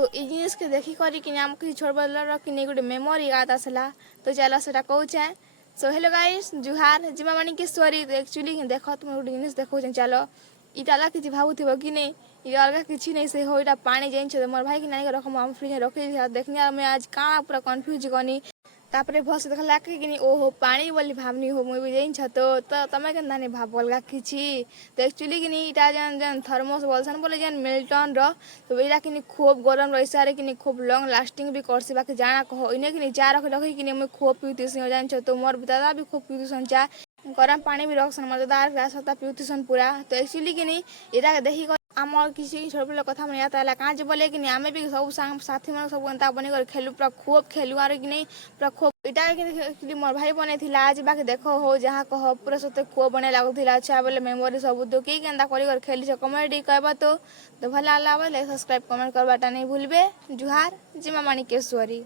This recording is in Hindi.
तो ये जिनिस के देखी करी कि आम किसी छोट बदल कि नहीं गोटे मेमोरी याद आसला तो चलो सेटा कहूचे। सो हेलो गाइस जुहार जिमा मानी की स्टोरी तो एक्चुअली देख तुम गोटे जिनिस देखो चलो इटा अलग किसी भावुव कि नहीं ये अलग किसी नहीं से हो इटा पानी जाइन मोर भाई कि नहीं रख आम फ्रिज रखी देखनी मैं आज काଣା पूरा कन्फ्यूज गनी तापरे भस देखला कि ओहो पानी बोली भावनी हो मुई भी जाइन तो तमे के नानी भाव अलगा किछि तो एक्चुअली कि इटा जन जन थर्मोस बोलसन बोले जन मिल्टन रो तो इटा कि खूब गरम रही सारे कि खूब लॉन्ग लास्टिंग भी करसी बाकी जाना कहो इने कि चा रख रखी कि मुई खूब पीउतीसी जान तो मोर दादा भी खूब पीउतीसन चा गरम पानी भी रखसन मोर दादा ग्लास होता पीउतीसन पूरा तो एक्चुअली कि इटा देखी आमर किसी छोट पिला कथा मन याद आला काज बोले कि आमे भी सब साथी मन सब एंता बनी कर खेलु पूरा खूब खेलु आर कि नहीं पूरा खूब इटा कि मोर भाई बने थिला आज बाकी देखो हो जहाँ कह पूरा सते खूब बने लागुला अच्छा बोले मेमोरी सब तो कि केंता कर खेली कमेडी कहबा तो भला लागला बोले सब्सक्राइब कमेंट करवाटा नहीं भूलबे जुहार जिमा माणिकेश्वरी।